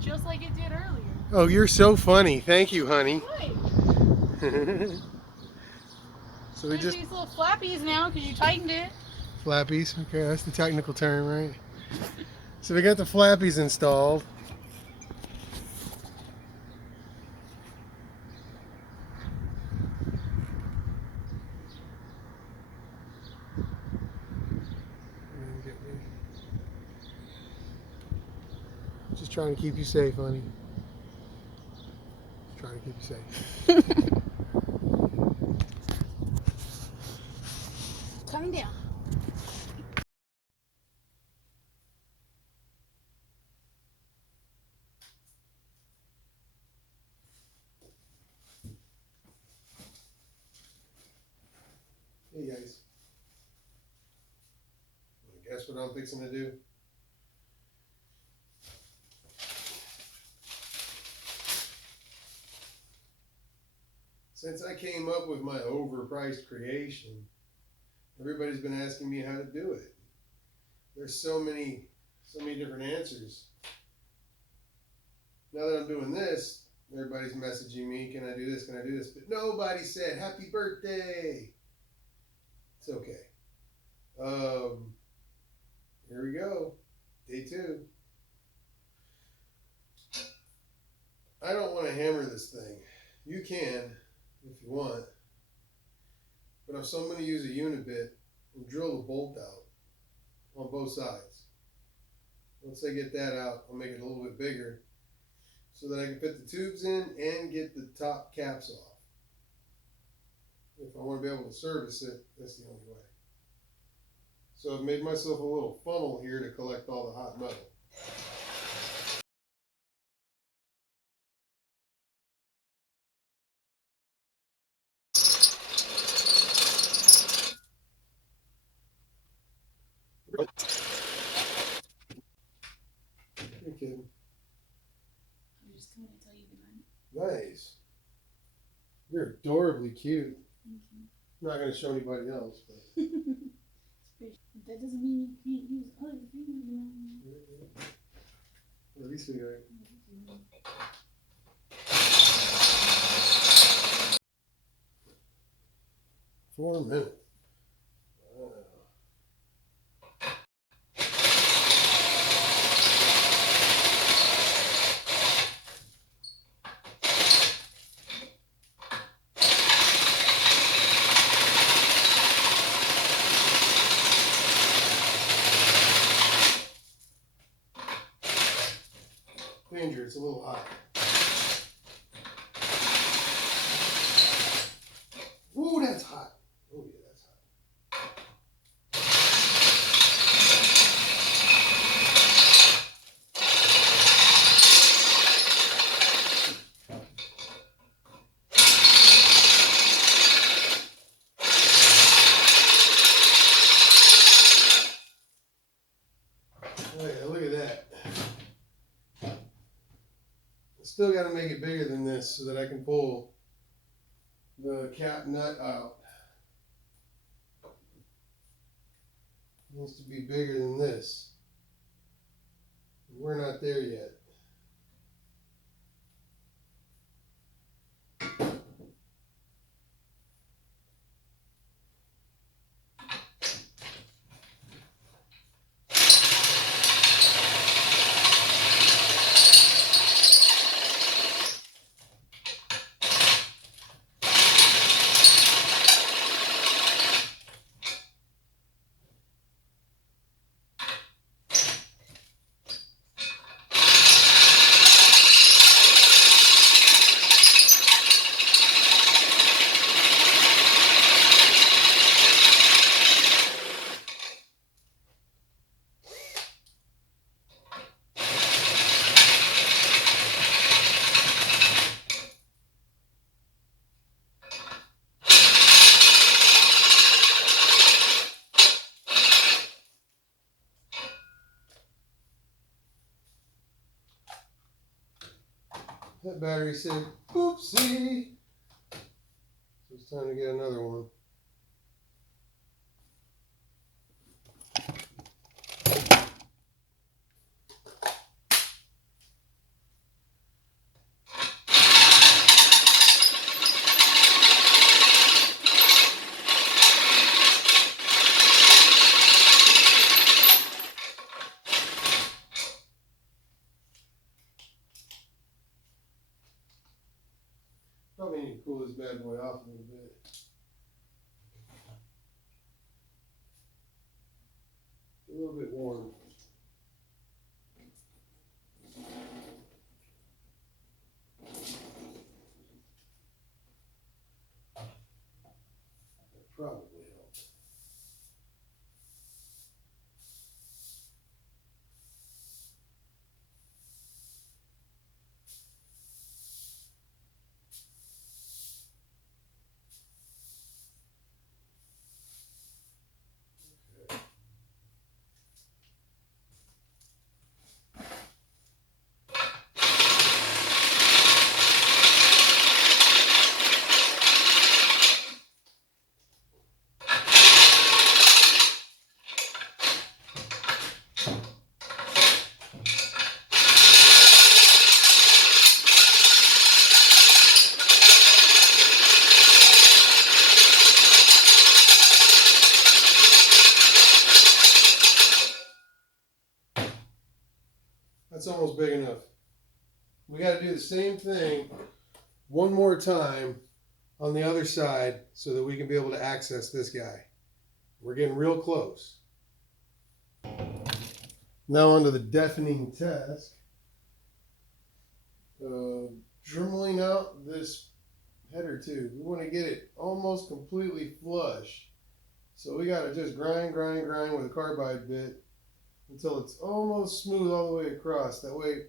just like it did earlier. Oh, you're so funny. Thank you, honey. Right. So we There's just these little flappies now because you tightened it. flappies. Okay, that's the technical term, right? So we got the flappies installed. Just trying to keep you safe, honey. Just trying to keep you safe. Coming down. Hey guys, guess what I'm fixing to do? Since I came up with my overpriced creation, everybody's been asking me how to do it. There's so many different answers. Now that I'm doing this, everybody's messaging me, can I do this, can I do this? But nobody said happy birthday. It's okay. Here we go. Day 2. I don't want to hammer this thing. You can, if you want. But I'm going to use a unibit and drill the bolt out on both sides. Once I get that out, I'll make it a little bit bigger so that I can fit the tubes in and get the top caps off. If I want to be able to service it, that's the only way. So I've made myself a little funnel here to collect all the hot metal. You're kidding. I'm just coming to tell you good night. Nice. You're adorably cute. Thank you. I'm not going to show anybody else, but. That doesn't mean you can't use other things. At least we are. 4 minutes. Danger, it's a little hot. Ooh, that's hot. Oh, yeah, that's hot. Oh, yeah, look at that. I still got to make it bigger than this so that I can pull the cap nut out. It needs to be bigger than this. We're not there yet. That battery said, oopsie. So it's time to get another one. cool this bad boy off a little bit. A little bit warm. That probably helps. That's almost big enough. We got to do the same thing one more time on the other side so that we can be able to access this guy. We're getting real close. Now onto the deafening task. Dremeling out this header tube. We want to get it almost completely flush. So we got to just grind with a carbide bit until it's almost smooth all the way across. That way,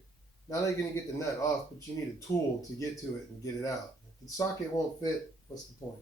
not only can you get the nut off, but you need a tool to get to it and get it out. If the socket won't fit, what's the point?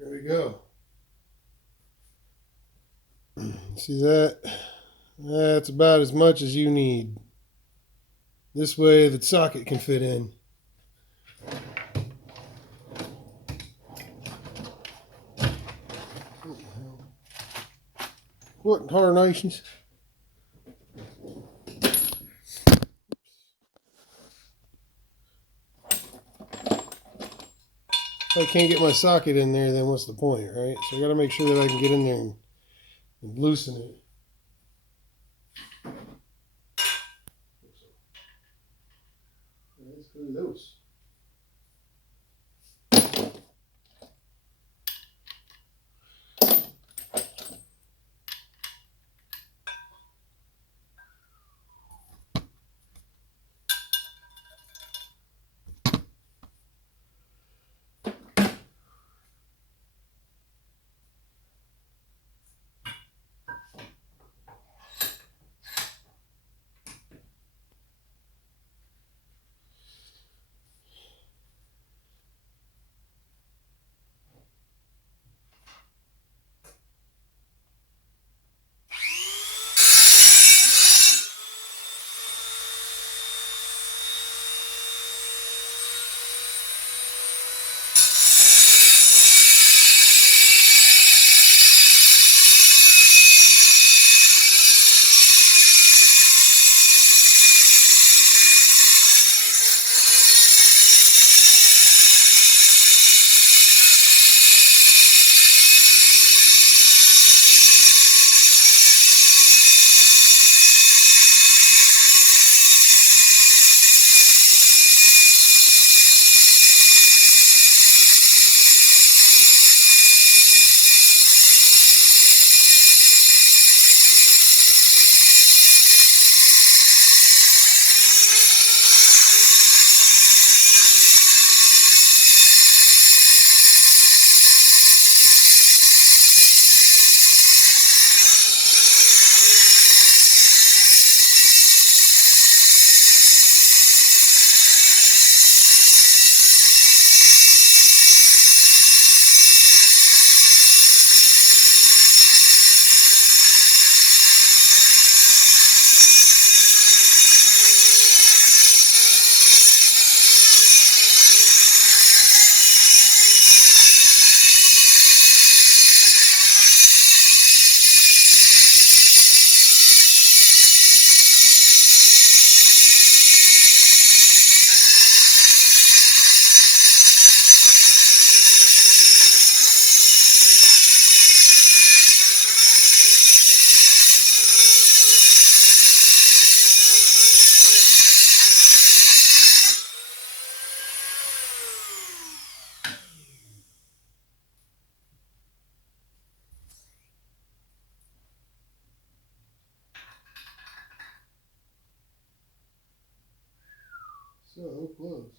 There we go. See that? That's about as much as you need. This way the socket can fit in. What in tarnations? If I can't get my socket in there, then what's the point, right? So I got to make sure that I can get in there and loosen it. Let's go to those. So close.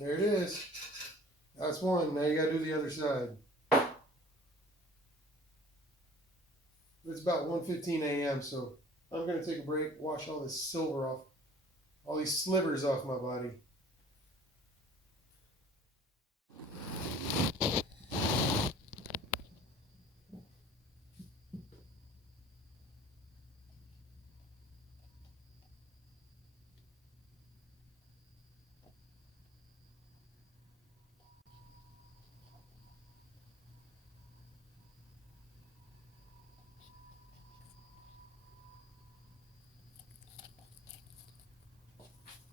There it is. That's one. Now you gotta do the other side. It's about 1:15 a.m. So I'm gonna take a break, wash all this silver off, all these slivers off my body.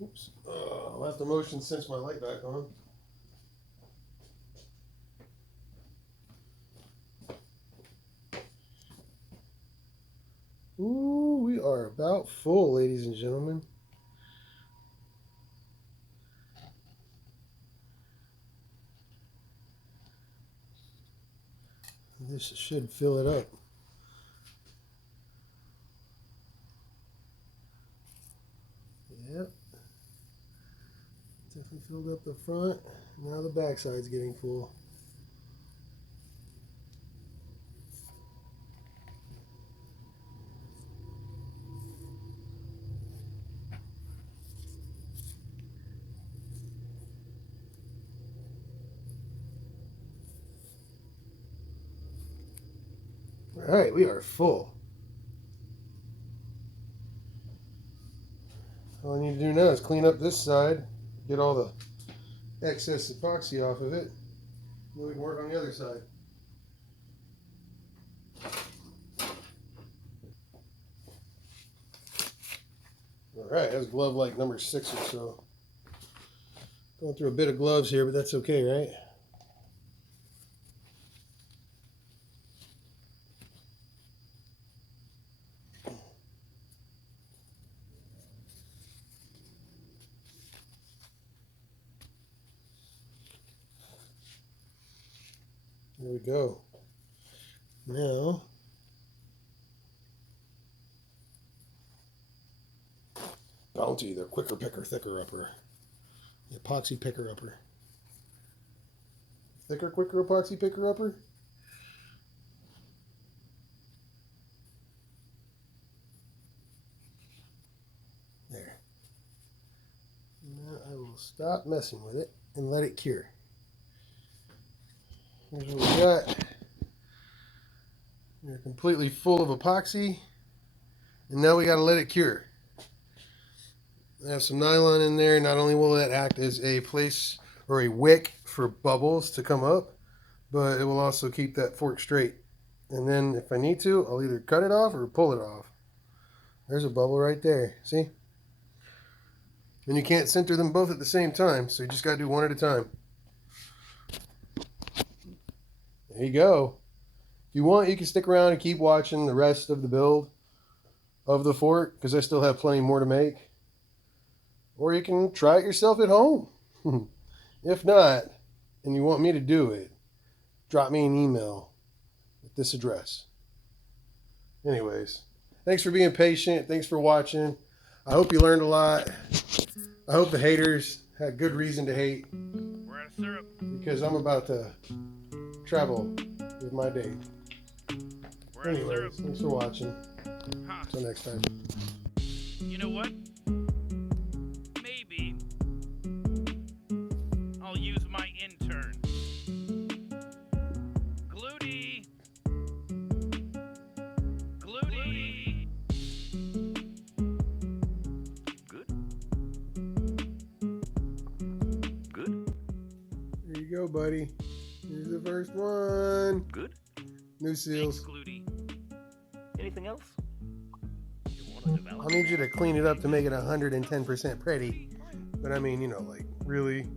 Oops. I'll have to motion since my light back on. Ooh, we are about full, ladies and gentlemen. This should fill it up. Yep. Definitely filled up the front. Now the back side's getting full. All right, we are full. All I need to do now is clean up this side, get all the excess epoxy off of it, then we can work on the other side. All right, that's glove like number 6 or so. Going through a bit of gloves here, but that's okay, right? There we go. Now, Bounty, the quicker picker, thicker upper. The epoxy picker upper. Thicker, quicker epoxy picker upper? There. Now I will stop messing with it and let it cure. Here's what we got. They're completely full of epoxy. And now we got to let it cure. I have some nylon in there. Not only will that act as a place or a wick for bubbles to come up, but it will also keep that fork straight. And then if I need to, I'll either cut it off or pull it off. There's a bubble right there. See? And you can't center them both at the same time, so you just got to do one at a time. There you go. If you want, you can stick around and keep watching the rest of the build of the fork, because I still have plenty more to make. Or you can try it yourself at home. If not, and you want me to do it, drop me an email at this address. Anyways, thanks for being patient. Thanks for watching. I hope you learned a lot. I hope the haters had good reason to hate. We're out of syrup. Because I'm about to travel with my date. We're out of syrup. Anyways, thanks for watching. Huh. Until next time. You know what? Maybe I'll use my intern. Gluty! Gluty! Good? Good? There you go, buddy. Here's the first one. Good? New Thanks, seals. Gluty. Anything else? You want to develop? I'll need you to clean it up to make it 110% pretty. But I mean, you know, like, really?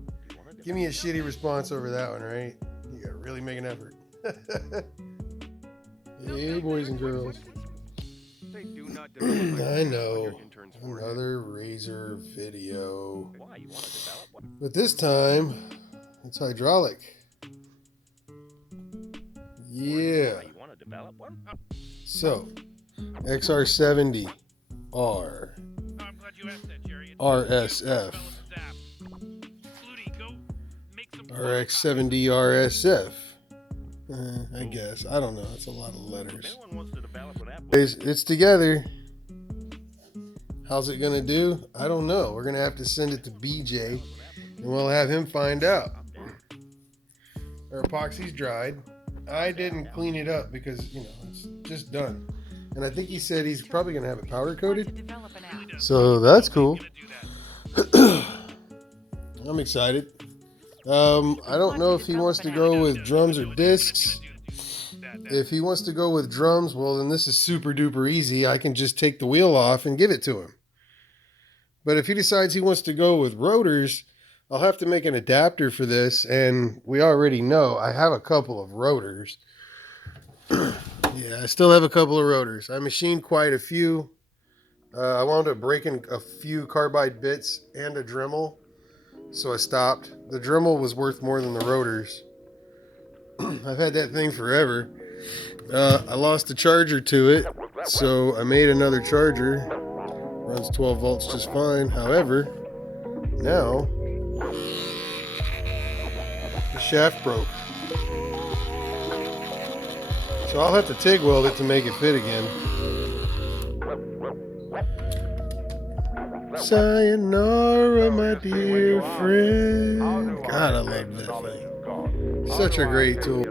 Give me a shitty response over that one, right? You gotta really make an effort. Hey, boys and girls. They do not develop I know. your interns for you. Another razor video. Why? You want to develop one? But this time, it's hydraulic. Yeah. Why, you want to develop one? So, XR70R Oh, I'm glad you asked that, Jerry. RSF Gluty, go make some RX70 RSF. I guess. I don't know. It's a lot of If letters. anyone wants to develop an app, It's together. How's it going to do? I don't know. We're going to have to send it to BJ and we'll have him find out. Our epoxy's dried. I didn't clean it up because, you know, it's just done. And I think he said he's probably going to have it powder coated. So that's cool. I'm excited. I don't know if he wants to go with drums or discs. If he wants to go with drums, well, then this is super duper easy. I can just take the wheel off and give it to him. But if he decides he wants to go with rotors, I'll have to make an adapter for this. And we already know I have a couple of rotors. Yeah, I still have a couple of rotors. I machined quite a few. I wound up breaking a few carbide bits and a Dremel. So I stopped. The Dremel was worth more than the rotors. I've had that thing forever. I lost the charger to it, so I made another charger. Runs 12 volts just fine. However, now the shaft broke. So I'll have to TIG weld it to make it fit again. Sayonara, my dear friend. God, I love that thing. Such a great tool.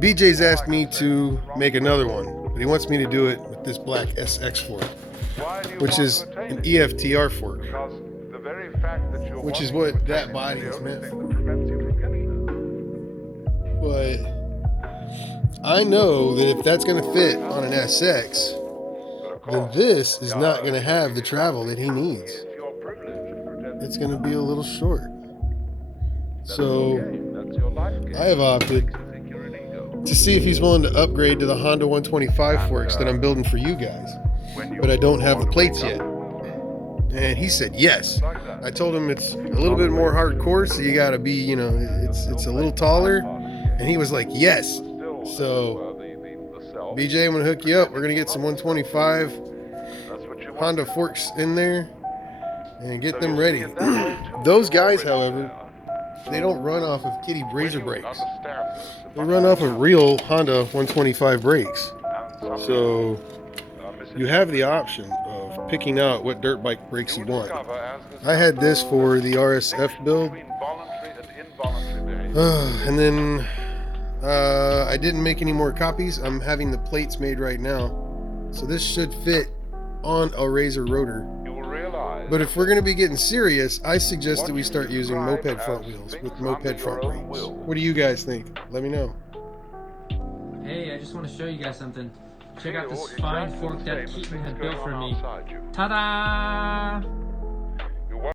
BJ's asked me to make another one, but he wants me to do it with this black SX fork, which is an EFTR fork, which is what that body is meant for. But I know that if that's going to fit on an SX, then this is not going to have the travel that he needs. It's going to be a little short. So I have opted to see if he's willing to upgrade to the Honda 125 forks that I'm building for you guys. But I don't have the plates yet. And he said yes. I told him it's a little bit more hardcore, so you got to be, you know, it's a little taller. And he was like, yes. So BJ, I'm going to hook you up. We're going to get some 125 Honda forks in there and get them ready. Those guys, however, they don't run off of kitty razor brakes. They run off of real Honda 125 brakes. So you have the option of picking out what dirt bike brakes you want. I had this for the RSF build. And then I didn't make any more copies. I'm having the plates made right now. So this should fit on a Razor rotor. But if we're going to be getting serious, I suggest that we start using moped front wheels with moped front brakes. What do you guys think? Let me know. Hey, I just want to show you guys something. Check out this fine fork that Keaton had built for me. Ta-da!